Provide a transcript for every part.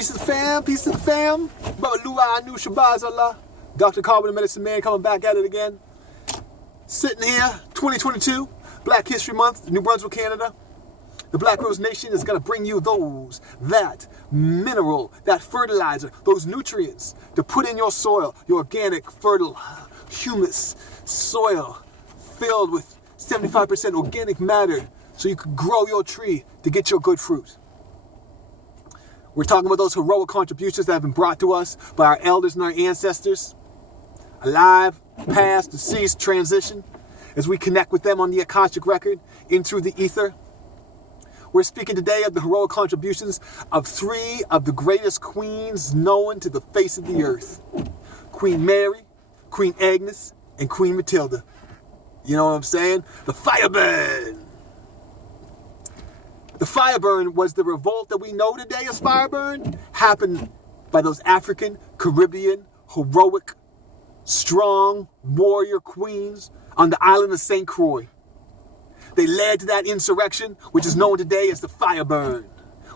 Peace to the fam, peace to the fam. Baba Lua Anu Shabazz Allah. Dr. Carbon, the Medicine Man, coming back at it again. Sitting here, 2022, Black History Month, New Brunswick, Canada. The Black Rose Nation is going to bring you that mineral, that fertilizer, those nutrients to put in your soil, your organic, fertile, humus soil filled with 75% organic matter so you can grow your tree to get your good fruit. We're talking about those heroic contributions that have been brought to us by our elders and our ancestors, alive, past, deceased, transition, as we connect with them on the Akashic record, in through the ether. We're speaking today of the heroic contributions of three of the greatest queens known to the face of the earth. Queen Mary, Queen Agnes, and Queen Matilda. You know what I'm saying? The FIREBURN. The FIREBURN was the revolt that we know today as FIREBURN, happened by those African, Caribbean, heroic, strong warrior queens on the island of St. Croix. They led to that insurrection, which is known today as the FIREBURN,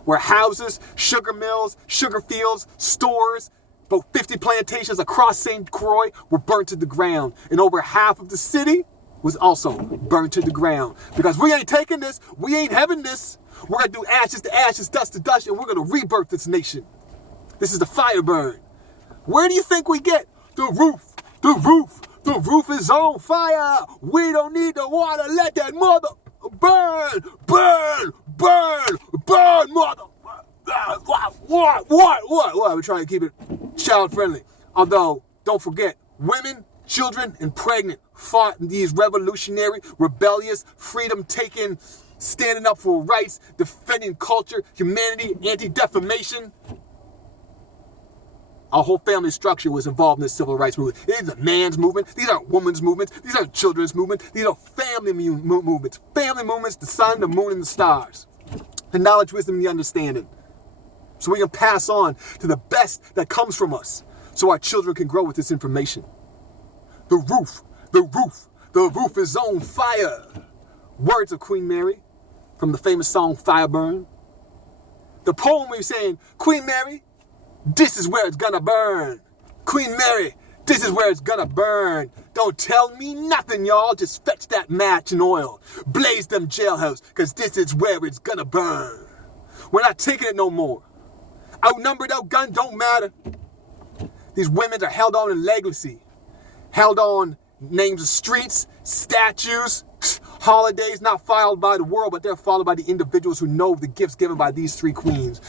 where houses, sugar mills, sugar fields, stores, about 50 plantations across St. Croix were burnt to the ground. And over half of the city was also burnt to the ground. Because we ain't taking this, we ain't having this. We're going to do ashes to ashes, dust to dust, and we're going to rebirth this nation. This is the FIREBURN. Where do you think we get the roof? The roof. The roof is on fire. We don't need the water. Let that mother burn, burn, burn, burn, mother. What? We're trying to keep it child friendly. Although, don't forget, women, children, and pregnant fought in these revolutionary, rebellious, freedom-taking, standing up for rights, defending culture, humanity, anti-defamation. Our whole family structure was involved in the civil rights movement. It is a man's movement. These aren't women's movements. These aren't children's movements. These are family movements. Family movements, the sun, the moon, and the stars. The knowledge, wisdom, and the understanding. So we can pass on to the best that comes from us so our children can grow with this information. The roof, the roof, the roof is on fire. Words of Queen Mary from the famous song FIREBURN. The poem we're saying, Queen Mary, this is where it's gonna burn. Queen Mary, this is where it's gonna burn. Don't tell me nothing, y'all. Just fetch that match and oil. Blaze them jailhouse, cause this is where it's gonna burn. We're not taking it no more. Outnumbered, outgunned, don't matter. These women are held on in legacy. Held on names of streets, statues, holidays, not followed by the world, but they're followed by the individuals who know the gifts given by these three queens.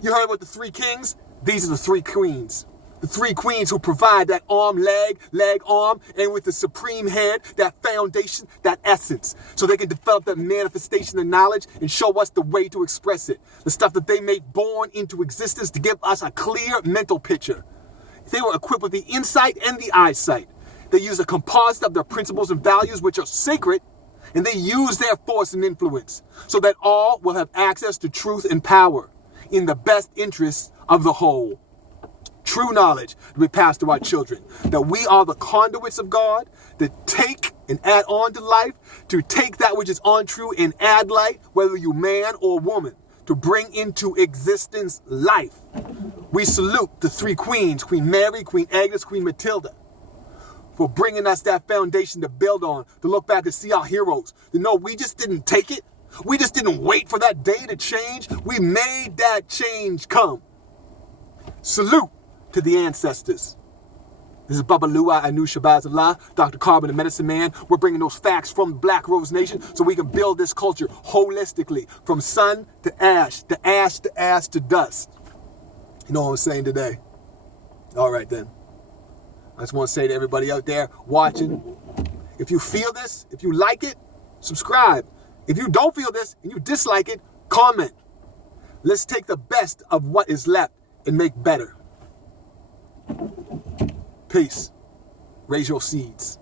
You heard about the three kings? These are the three queens. The three queens who provide that arm, leg, arm, and with the supreme head, that foundation, that essence. So they can develop that manifestation of knowledge and show us the way to express it. The stuff that they made born into existence to give us a clear mental picture. They were equipped with the insight and the eyesight. They use a composite of their principles and values, which are sacred, and they use their force and influence so that all will have access to truth and power in the best interests of the whole. True knowledge to be passed to our children, that we are the conduits of God, to take and add on to life, to take that which is untrue and add light, whether you man or woman, to bring into existence life. We salute the three queens, Queen Mary, Queen Agnes, Queen Matilda, for bringing us that foundation to build on, to look back and see our heroes, to know we just didn't take it. We just didn't wait for that day to change. We made that change come. Salute to the ancestors. This is Baba Lua Anu Shabazz Allah, Dr. Carbon, the Medicine Man. We're bringing those facts from the Black Rose Nation so we can build this culture holistically, from sun to ash, to ash to ash to dust. You know what I'm saying today? All right then. I just want to say to everybody out there watching, if you feel this, if you like it, subscribe. If you don't feel this and you dislike it, comment. Let's take the best of what is left and make better. Peace. Raise your seeds.